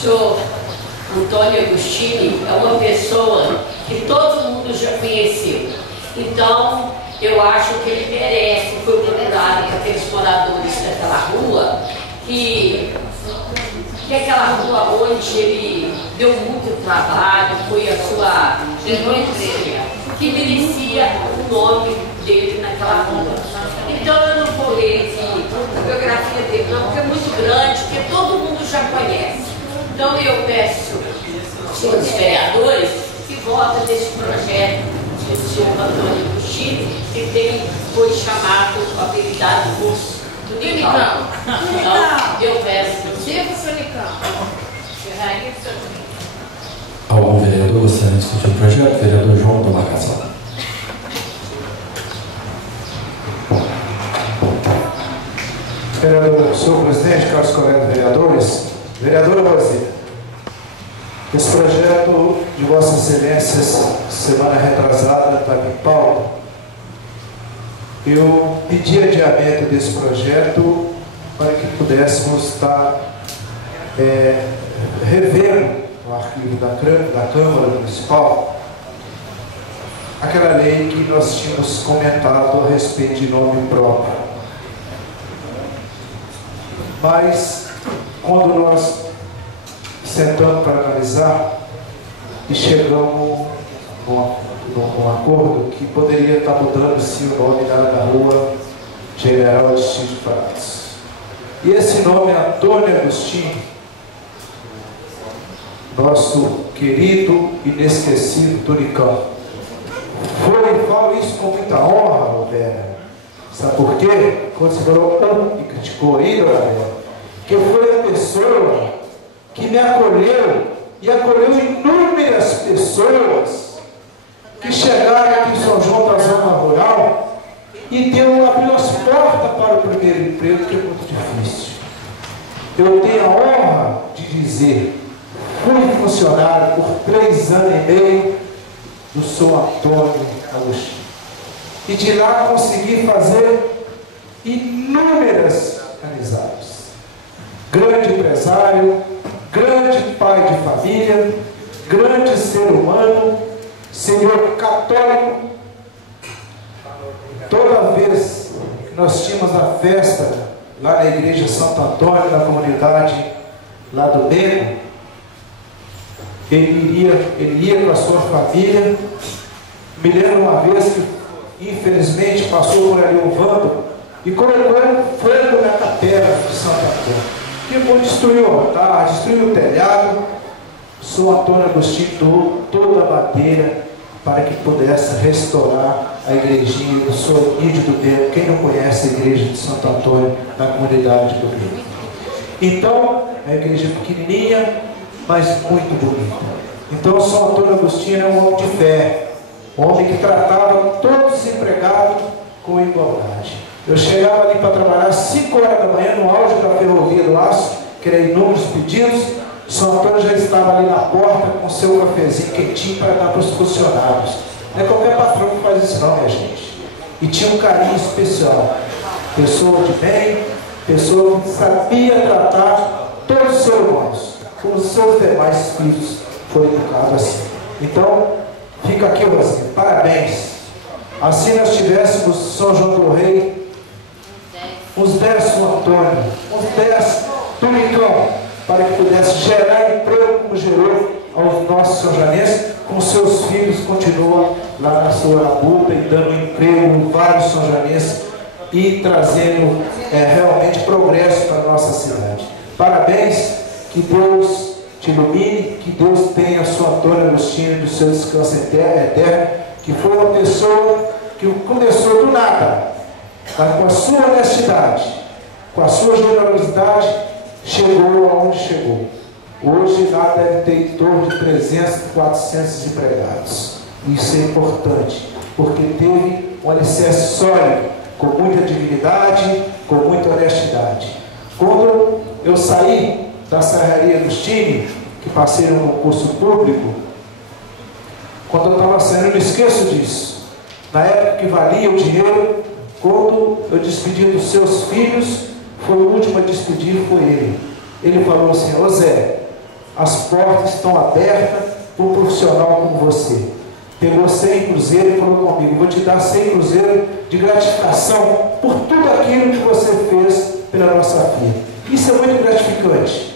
senhor Antônio Agostini é uma pessoa que todo mundo já conheceu. Então, eu acho que ele merece, foi procurado por aqueles moradores daquela rua, que aquela rua onde ele deu muito trabalho, foi a sua infância, que merecia o nome dele naquela rua. Então eu não vou ler a biografia dele não, porque é muito grande, porque todo mundo já conhece. Então eu peço aos senhores vereadores que votem nesse projeto do senhor Antônio Agostini, que foi chamado com a habilidade do Nicão. Então eu peço. Algum vereador gostaria de discutir o projeto? Vereador João do Lacazal. Vereador, senhor presidente, caros colegas vereadores, vereadora Rosita, esse projeto de Vossas Excelências, semana retrasada, estava em pauta. Eu pedi adiamento desse projeto para que pudéssemos estar revendo no arquivo da Câmara Municipal aquela lei que nós tínhamos comentado a respeito de nome próprio. Mas, quando nós sentamos para analisar e chegamos num acordo que poderia estar mudando-se o nome da rua General Agostinho de Pratos. E esse nome é Antônio Agostini, nosso querido, inesquecível Tunicão. Falo isso com muita honra, Roberto. Sabe por quê? Quando você falou e criticou aí, Roberto, que foi a pessoa que me acolheu e acolheu inúmeras pessoas que chegaram aqui em São João da zona rural e abriu as portas para o primeiro emprego, que é muito difícil. Eu tenho a honra de dizer, fui funcionário por 3 anos e meio do São Antônio Agostini. E de lá consegui fazer inúmeras amizades. Grande empresário, grande pai de família, grande ser humano, senhor católico. Toda vez que nós tínhamos a festa lá na igreja Santo Antônio, na comunidade lá do Nego, ele ia com a sua família. Me lembro uma vez que infelizmente passou por ali um vândalo e colocou fogo na capela de Santo Antônio. Que destruiu o altar, destruiu o telhado. São Antônio Agostini doou toda a madeira para que pudesse restaurar a igrejinha do São Ídio do Deus. Quem não conhece a igreja de Santo Antônio na comunidade do Rio? Então, é uma igreja pequenininha, mas muito bonita. Então, São Antônio Agostini é um homem de fé, um homem que tratava todos os empregados com igualdade. Eu chegava ali para trabalhar às 5 horas da manhã, no auge da ferrovia do Aço, que era inúmeros pedidos. São Antônio já estava ali na porta com seu cafezinho quentinho para dar para os funcionários. Não é qualquer patrão que faz isso não, minha gente. E tinha um carinho especial. Pessoa de bem, pessoa que sabia tratar todos os seres humanos, como os seus demais filhos foram educados assim. Então, fica aqui, Rosinha, parabéns. Assim nós tivéssemos São João do Rei, uns 10 São Antônio, uns 10 Tunicão, para que pudesse gerar emprego como gerou aos nossos são-janenses, com seus filhos continuam lá na sua labuta e dando emprego a vários são-janenses e trazendo realmente progresso para a nossa cidade. Parabéns, que Deus te ilumine, que Deus tenha São Antônio Agostini do seu descanso eterno, que foi uma pessoa que começou do nada, mas com a sua honestidade, com a sua generosidade, chegou aonde chegou. Hoje lá deve ter em torno de 300, 400 empregados. Isso é importante, porque teve um alicerce sólido, com muita dignidade, com muita honestidade. Quando eu saí da Serraria Agostini, que passei no concurso público, quando eu estava saindo, eu não esqueço disso. Na época que valia o dinheiro, quando eu despedi dos seus filhos, foi o último a despedir, foi ele. Ele falou assim: ô Zé, as portas estão abertas para um profissional como você. Pegou 100 cruzeiros e falou comigo: vou te dar 100 cruzeiros de gratificação por tudo aquilo que você fez pela nossa filha. Isso é muito gratificante,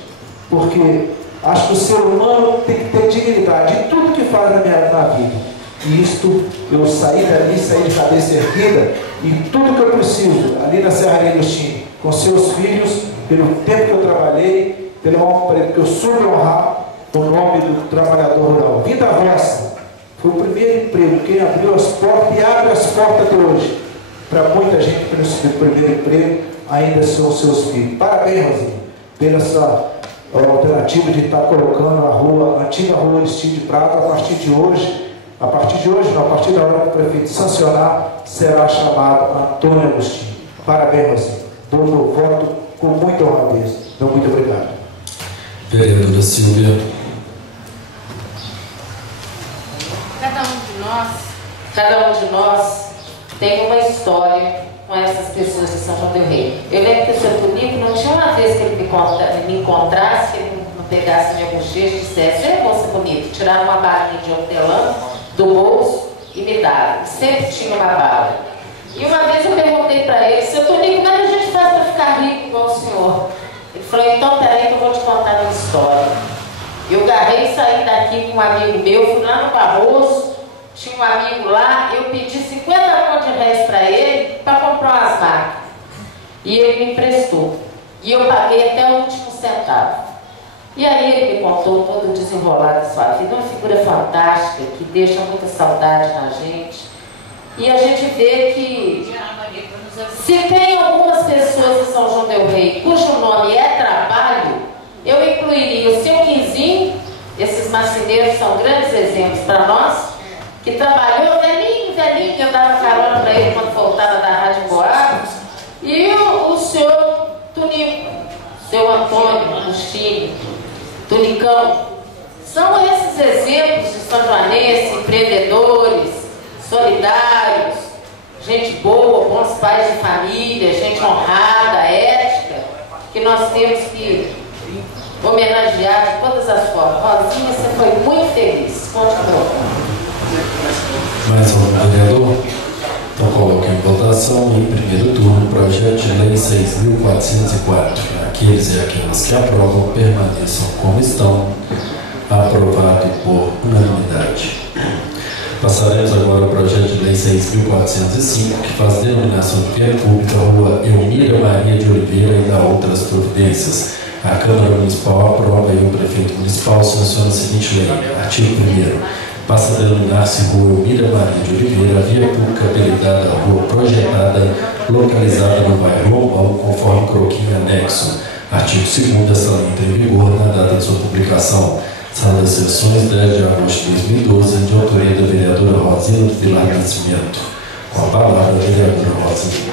porque acho que o ser humano tem que ter dignidade em tudo que faz na vida. E isto, eu saí dali, saí de cabeça erguida, e tudo que eu preciso, ali na Serraria Agostinho, com seus filhos, pelo tempo que eu trabalhei, pelo homem que eu soube honrar, o nome do trabalhador rural. Vida vossa foi o primeiro emprego, quem abriu as portas e abre as portas até hoje. Para muita gente que recebeu o primeiro emprego, ainda são seus filhos. Parabéns, Rosinha, pela essa alternativa de estar colocando a antiga rua Aristides de Prata, a partir de hoje, não, a partir da hora que o prefeito sancionar, será chamado Antônio Agostinho. Parabéns, Rosinha. Dou meu voto com muita honradez. Então, muito obrigado. Vereadora Silvia. Cada um de nós tem uma história com essas pessoas de São João del Rei. Eu lembro que o seu Tonico não tinha uma vez que ele me encontrasse, que ele não pegasse minha bochecha e dissesse: é, moça bonita, tirava uma balinha de hortelã do bolso e me dava. Sempre tinha uma bala. E uma vez eu perguntei para ele: seu Tonico, como é que a gente faz para ficar rico igual o senhor? Ele falou: então peraí que eu vou te contar uma história. Eu agarrei e saí daqui com um amigo meu, fui lá no Barroso, tinha um amigo lá, eu pedi 50 contos de réis para ele para comprar umas máquinas. E ele me emprestou. E eu paguei até o último centavo. E aí ele me contou todo o desenrolar da sua vida, uma figura fantástica, que deixa muita saudade na gente. E a gente vê que se tem algumas pessoas em São João del Rei cujo nome é trabalho, eu incluiria o seu Quinzinho. Esses marceneiros são grandes exemplos para nós, que trabalhou velhinho, que eu dava carona para ele quando voltava da Rádio Boab. E o seu Tonico, seu Antônio Agostinho, Tunicão. São esses exemplos de São Joanense, empreendedores, solidários, gente boa, bons pais de família, gente honrada, ética, que nós temos que homenagear de todas as formas. Rosinha, você foi muito feliz. Continua. Mais um vereador? Então coloco em votação em primeiro turno o projeto de lei 6.404. Aqueles e aquelas que aprovam permaneçam como estão. Aprovado por unanimidade. Passaremos agora ao projeto de lei 6.405, que faz denominação de via pública Rua Elmira Maria de Oliveira e dá outras providências. A Câmara Municipal aprova e o Prefeito Municipal sanciona a seguinte lei. Artigo 1º. Passa a denominar-se Rua Elmira Maria de Oliveira, a via pública habilitada, rua projetada, localizada no bairro Lombão, conforme croquis anexo. Artigo 2º. Esta lei entra em vigor na data de sua publicação. Sala das Sessões, 10 de agosto de 2012, de autoria da vereadora Rosina do Vilar Nascimento. Com a palavra, a vereadora Rosina.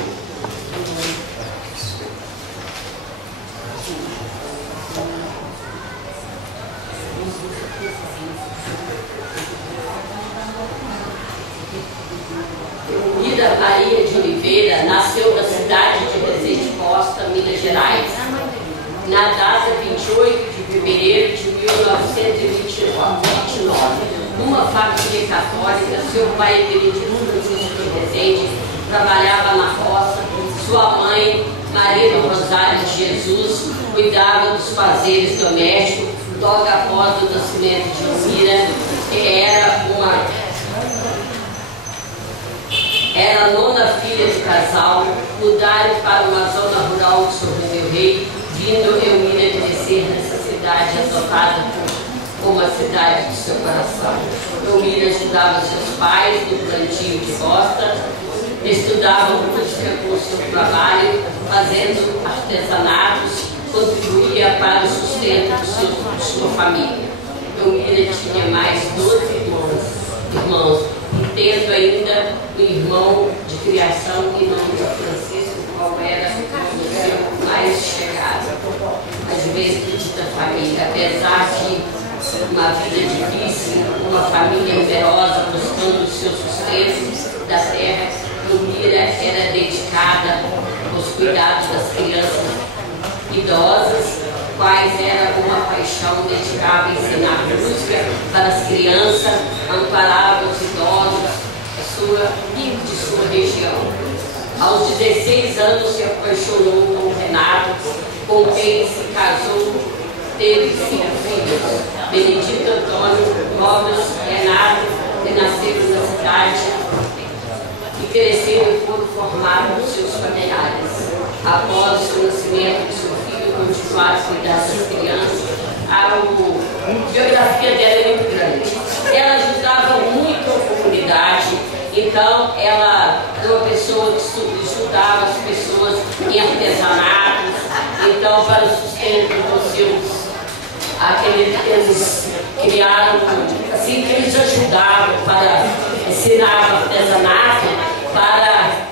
Elmira Maria de Oliveira nasceu na cidade de Resende Costa, Minas Gerais, na data 28 de fevereiro de 1929, numa família católica. Seu pai, Benedito Francisco de Resende, trabalhava na roça. Sua mãe, Maria do Rosário de Jesus, cuidava dos fazeres domésticos. Logo após o nascimento de Elmira, que era a nona filha do casal, mudaram para uma zona rural de São João del Rei, vindo Elmira crescer nessa cidade adotada como a cidade do seu coração. Elmira ajudava seus pais no plantio de bosta, estudava música com o seu trabalho, fazendo artesanatos, contribuía para o sustento de sua família. Elmira tinha mais 12 irmãos, e tendo ainda um irmão de criação em nome de Francisco, qual era o seu mais chegado. Às vezes, petita família, apesar de uma vida difícil, uma família numerosa, buscando o seu sustento da terra, Elmira era dedicada aos cuidados das crianças idosas quais era uma paixão dedicada a ensinar música para as crianças, amparar os idosos de sua região. Aos 16 anos se apaixonou com Renato, com quem se casou, teve 5 filhos, Benedito Antônio, Robson, Renato, que nasceram na cidade e cresceram e foram formados seus familiares. Após o nascimento de seu filho, continuaram a cuidar das crianças. A biografia dela é muito grande. Ela ajudava muito a comunidade, então ela era uma pessoa que estudava as pessoas em artesanatos, então para o sustento dos seus, eles criaram, assim, que eles ajudavam para ensinar artesanato, para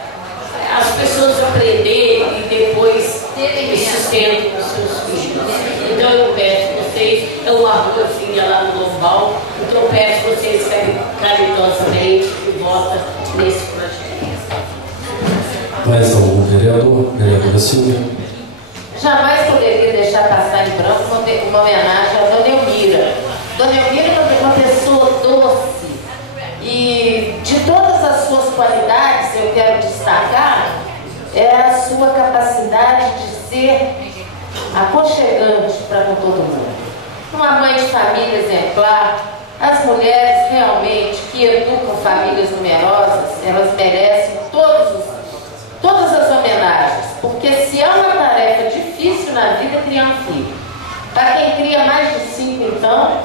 as pessoas aprenderem e depois terem sustento dos seus filhos. Então eu peço a vocês, é uma ruazinha lá no Lombal, então eu peço a vocês carinhosamente que votem nesse projeto. Mais algum vereador? Vereadora Silvia? Jamais poderia deixar passar em branco uma homenagem a Dona Elmira. Dona Elmira é uma pessoa doce e de todas as suas qualidades eu quero destacar a sua capacidade de ser aconchegante para com todo mundo. Uma mãe de família exemplar. As mulheres realmente que educam famílias numerosas, elas merecem todas as homenagens, porque se é uma tarefa difícil na vida criar um filho. Para quem cria mais de 5, então,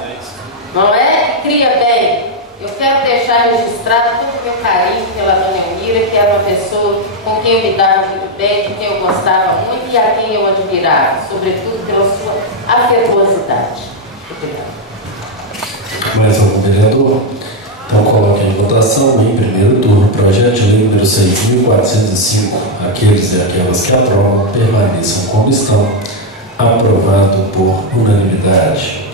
não é? Cria bem. Eu quero deixar registrado todo o meu carinho pela Dona Elmira, que era uma pessoa com quem eu me dava muito bem, com quem eu gostava muito e a quem eu admirava, sobretudo pela sua afetuosidade. Obrigada. Mais algum vereador? Então coloque em votação em primeiro turno o projeto de lei número 6.405. Aqueles e aquelas que aprovam permaneçam como estão. Aprovado por unanimidade.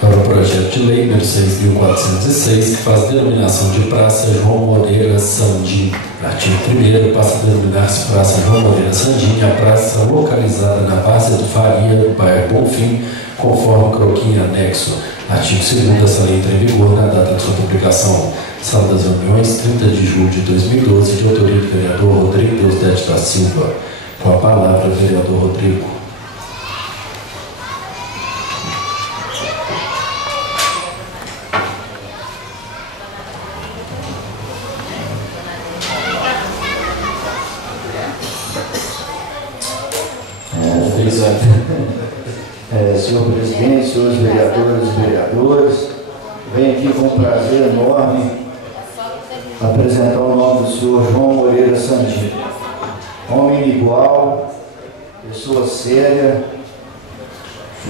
Para o projeto de lei número 6.406, que faz denominação de Praça João Moreira Sandim. Artigo 1º, passa a denominar-se Praça João Moreira Sandim, a praça localizada na Várzea do Faria, no bairro Bonfim, conforme croquis anexo. Artigo 2º, essa lei entra em vigor na data de sua publicação. Sala das Reuniões, 30 de julho de 2012, de autoria do vereador Rodrigo Deusdete da Silva. Com a palavra, vereador Rodrigo. Senhor presidente, senhores vereadores e vereadoras, venho aqui com um prazer enorme apresentar o nome do senhor João Moreira Sandim. Homem igual, pessoa séria,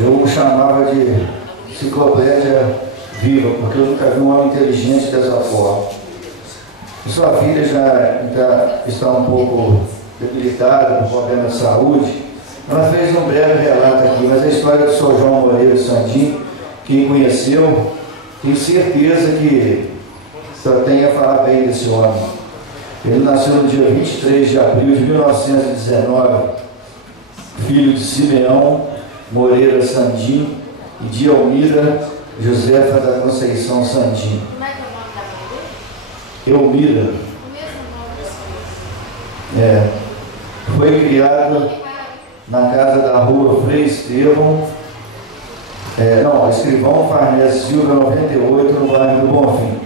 eu o chamava de enciclopédia viva, porque eu nunca vi um homem inteligente dessa forma. Sua filha já está um pouco debilitada por problema de saúde. Ela fez um breve relato aqui, mas a história do Sr. João Moreira Sandim, quem conheceu, tenho certeza que só tem a falar bem desse homem. Ele nasceu no dia 23 de abril de 1919, filho de Simeão Moreira Sandim e de Elmira Josefa da Conceição Sandim. Como é que é o nome da mãe dele? Elmira. O mesmo nome da sua? Foi criada na casa da rua Frei Estevão, Escrivão Farnese Silva 98, no bairro do Bonfim.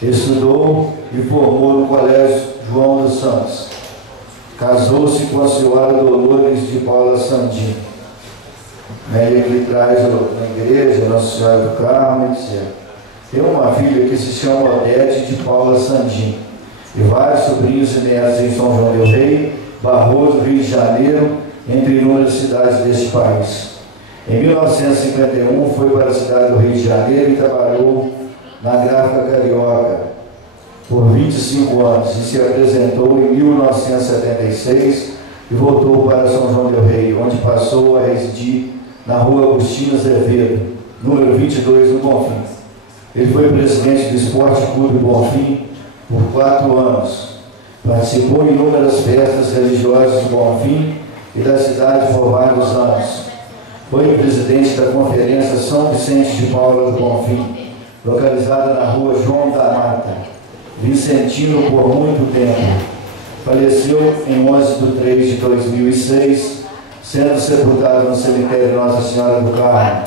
Estudou e formou no Colégio João dos Santos. Casou-se com a senhora Dolores de Paula Sandim. Ele traz na igreja, Nossa Senhora do Carmo, etc. Tem uma filha que se chama Odete de Paula Sandim. E vários sobrinhos e netos em São João del Rei, Barroso, Rio de Janeiro, entre inúmeras cidades deste país. Em 1951 foi para a cidade do Rio de Janeiro e trabalhou na Gráfica Carioca por 25 anos e se apresentou em 1976 e voltou para São João del Rei, onde passou a residir na rua Agostinho Azevedo, número 22 do Bonfim. Ele foi presidente do Esporte Clube Bonfim por 4 anos. Participou em inúmeras festas religiosas do Bonfim e da cidade por vários anos. Foi presidente da Conferência São Vicente de Paula do Bonfim, localizada na rua João da Mata, Vicentino por muito tempo. Faleceu em 11 de 3 de 2006, sendo sepultado no cemitério Nossa Senhora do Carmo,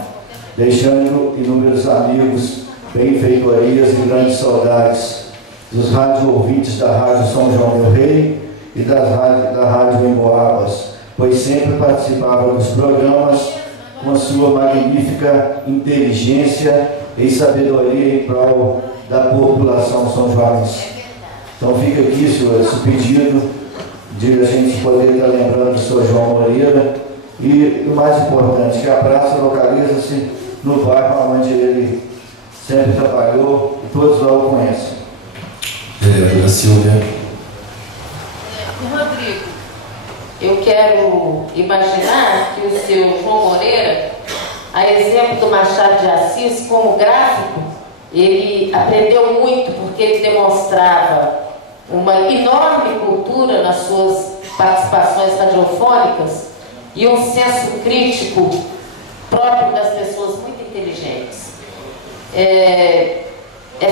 deixando inúmeros amigos, benfeitorias e grandes saudades dos rádio ouvintes da Rádio São João del Rei e da Rádio Emboabas, pois sempre participava dos programas com sua magnífica inteligência e sabedoria em prol da população são joanense. Então fica aqui, senhor, esse pedido de a gente poder estar lembrando do senhor João Moreira e o mais importante, que a praça localiza-se no bairro onde ele sempre trabalhou e todos lá o conhecem. Vereadora Silvia. Rodrigo, eu quero imaginar que o seu João Moreira, a exemplo do Machado de Assis, como gráfico, ele aprendeu muito porque ele demonstrava uma enorme cultura nas suas participações radiofônicas e um senso crítico próprio das pessoas muito inteligentes. É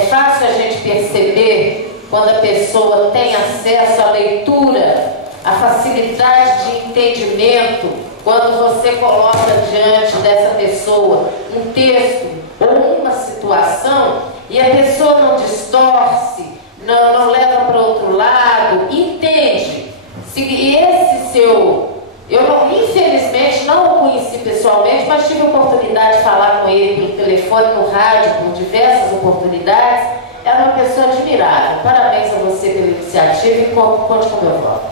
fácil a gente perceber quando a pessoa tem acesso à leitura, à facilidade de entendimento, quando você coloca diante dessa pessoa um texto ou uma situação e a pessoa não distorce, não leva para outro lado, entende. E esse seu... infelizmente não o conheci pessoalmente, mas tive a oportunidade de falar com ele pelo telefone, no rádio, por diversas oportunidades. Era uma pessoa admirável. Parabéns a você pela iniciativa e conte com o meu voto.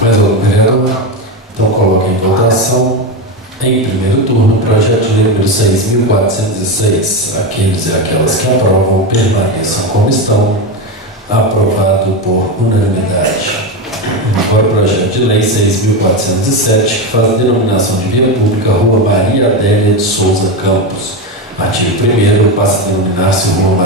Mais algum vereador? Então coloque em votação, em primeiro turno, o projeto de lei número 6.406. Aqueles e aquelas que aprovam permaneçam como estão. Aprovado por unanimidade. Agora o projeto de lei 6.407, que faz a denominação de via pública Rua Maria Adélia de Souza Campos. Artigo 1º, passa a denominar-se Rua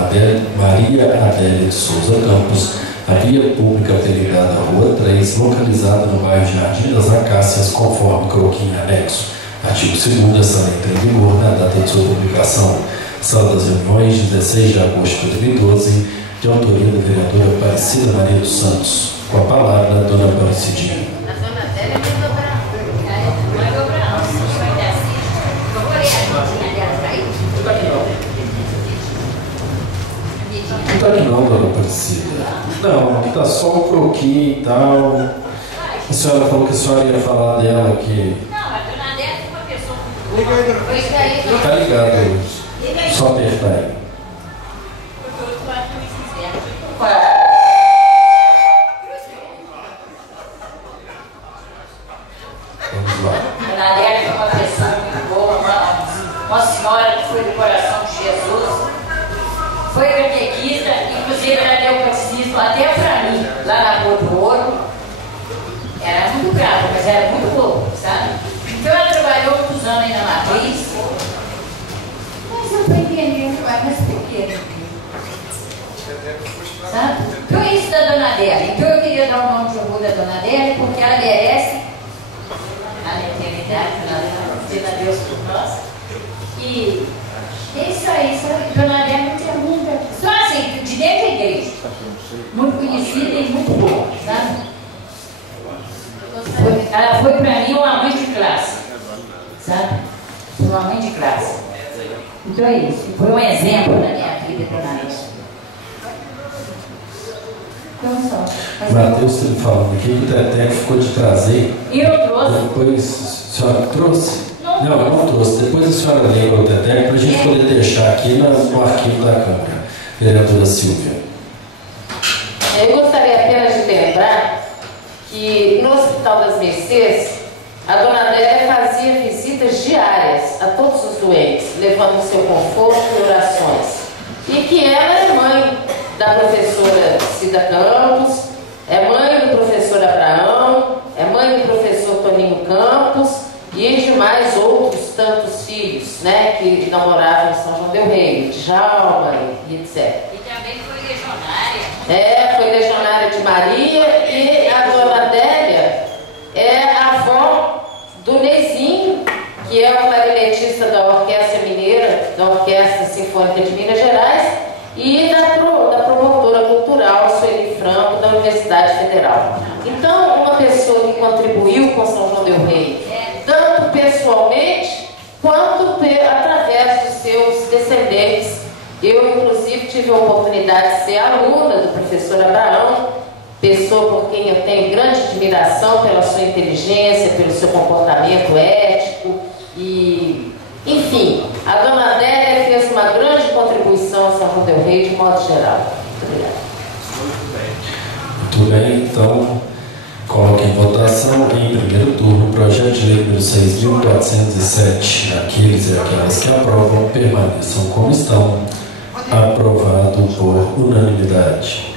Maria Adélia de Souza Campos, a via pública interligada à Rua 3, localizada no bairro Jardim das Acácias, conforme croquis anexo. Artigo 2º, essa lei entra em vigor na data de sua publicação. Sala das reuniões, 16 de agosto de 2012, de autoria da vereadora Aparecida Maria dos Santos. Com a palavra, a dona Aparecidinha. Não está aqui não, dona Aparecida. Não, aqui está só o croquis e tal. A senhora falou que a senhora ia falar dela aqui. Não, a dona Adélia é uma pessoa. Está ligado. Só apertar aí. Vamos lá. Dona Adélia é uma pessoa muito boa, uma senhora que foi do coração de Jesus. Foi catequista, inclusive ela deu catecismo até para mim, lá na Rua do Ouro. Era muito brava, mas era muito boa, sabe? Então ela trabalhou muitos anos aí na matriz. Mas eu estou entendendo, mas por quê? Sabe? Então é isso da Dona Adélia. Então eu queria dar o nome de orgulho da Dona Adélia, porque ela merece a eternidade, pela Deus por nós. E é isso aí, sabe? Dona Adélia não tinha muita. Só assim, de dentro da igreja. Muito conhecida e muito boa, sabe? Ela foi para mim uma mãe de classe, sabe? Foi uma mãe de classe. Então é isso. Foi um exemplo na minha vida, Dona Adélia. Então só. Matheus está me falando aqui que o Teteco ficou de trazer. E eu trouxe. Depois a senhora trouxe? Não, eu não trouxe. Depois a senhora lembra o Teteco para a gente poder deixar aqui no arquivo da Câmara. Vereadora Silvia. Eu gostaria apenas de lembrar que no Hospital das Mercês, a Dona Adélia fazia visitas diárias a todos os doentes, levando o seu conforto e orações. E que ela é mãe da professora Cida Campos, é mãe do professor Abraão, é mãe do professor Toninho Campos e de mais outros tantos filhos, né, que namoravam em São João del Rei, Djalma e etc. E também foi legionária. Foi legionária de Maria, e a dona Adélia é a avó do Nezinho, que é o clarinetista da Orquestra Mineira, da Orquestra Sinfônica de Minas Gerais, e da promotora cultural Sueli Franco, da Universidade Federal. Então, uma pessoa que contribuiu com São João del Rei, tanto pessoalmente, quanto através dos seus descendentes. Eu, inclusive, tive a oportunidade de ser aluna do professor Abraão, pessoa por quem eu tenho grande admiração pela sua inteligência, pelo seu comportamento ético e, enfim, a dona Adélia fez uma grande contribuição a São João del Rei de modo geral. Muito obrigada. Muito bem, então coloque em votação em primeiro turno o projeto de lei número 6.407. Aqueles e aquelas que aprovam permaneçam como estão. Aprovado por unanimidade.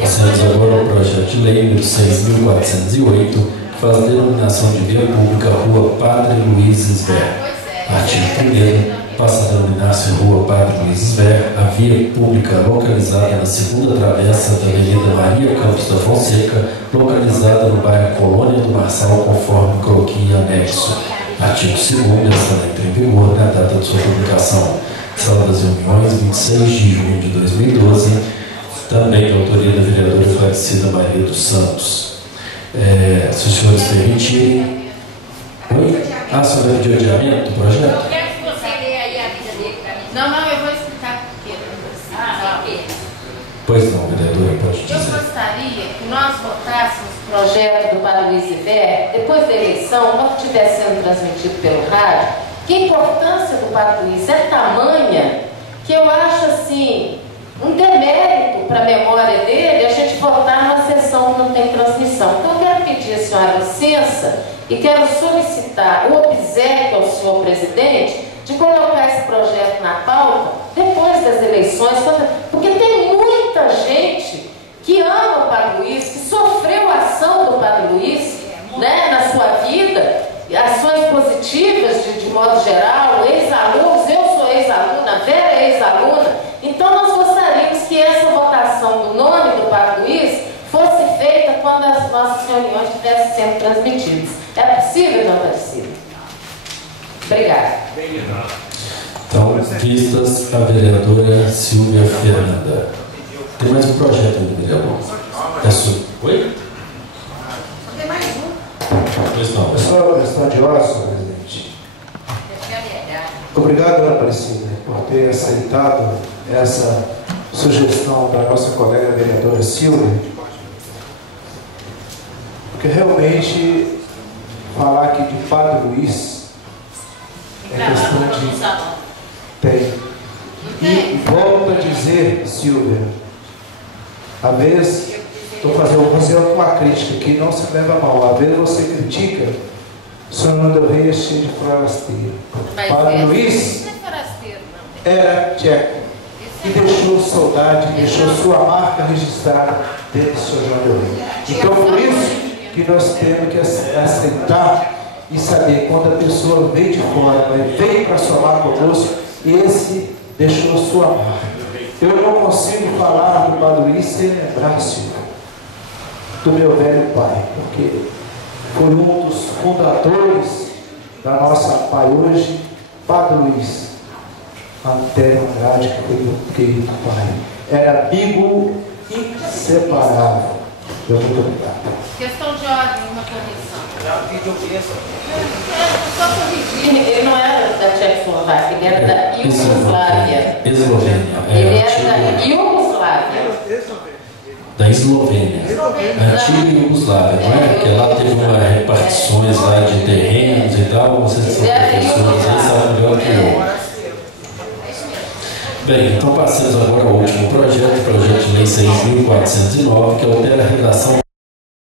Passamos agora ao projeto de lei número 6.408, que faz a denominação de via pública Rua Padre Luiz Esver. Artigo 1º, passa a denominar-se Rua Padre Luiz Esver a via pública localizada na segunda travessa da Avenida Maria Campos da Fonseca, localizada no bairro Colônia do Marçal, conforme croquis anexo. Artigo 2º, esta lei entra em vigor na data de sua publicação. Sala das Reuniões, 26 de junho de 2012, também de autoria da vereadora falecida Maria dos Santos. Se os senhores permitirem. Oi? Sobre o adiamento do projeto? Eu quero que você leia aí a vida dele para mim. Não, eu vou explicar por quê. Pois não, vereadora, pode dizer. Eu gostaria que nós votássemos o projeto do Padre Luiz Esver, depois da eleição, quando estiver sendo transmitido pelo rádio, que a importância do Padre Luiz é tamanha que eu acho assim um demérito para a memória dele a gente votar numa sessão que não tem transmissão. Então eu quero pedir a senhora licença e quero solicitar o obséquio ao senhor presidente de colocar esse projeto na pauta depois das eleições, porque tem muita gente que ama o Padre Luiz, que sofreu a ação do Padre Luiz, né, na sua vida, ações positivas de modo geral, ex-alunos, eu sou ex-aluna, Vera é ex-aluna. Então nós gostaríamos que essa votação do nome do Padre Luiz fosse feita quando as nossas reuniões estivessem sendo transmitidas. É possível, não é possível? Obrigada. Então, vistas a vereadora Silvia Fernanda. Tem mais um projeto do vereador. Oi? Tem mais um. Pois não. Pessoal, questão de ordem, senhor presidente. Obrigado, Ana Aparecida, por ter aceitado essa sugestão da nossa colega vereadora Silvia, porque realmente falar aqui de Padre Luiz é questão de... Tem. E volto a dizer, Silvia, a vez, vou fazer uma crítica que não se leva a mal. A vez você critica, o São João del Rei é cheio de forasteiro. Padre Luiz era tcheco e deixou saudade, deixou sua marca registrada dentro do São João del Rei. Então, por isso que nós temos que aceitar e saber quando a pessoa vem de fora, mas vem para somar conosco, esse deixou sua marca. Eu não consigo falar do Padre Luiz sem lembrar, Silvio, do meu velho pai, porque foi um dos fundadores da nossa pai hoje, Padre Luiz Antério Andrade, que foi meu querido pai. Era amigo inseparável. Muito obrigado. Questão de ordem, uma correção. Só corrigir, ele não era da Tchecoslováquia, ele era da Iugoslávia. Eslovênia. Ele era da Iugoslávia. Da Eslovênia. Antiga Iugoslávia, não é? Porque lá teve uma repartições lá de terrenos e tal, vocês são professores, aí sabem melhor que eu. Bem, então passamos agora ao último projeto de lei 6.409, que altera a redação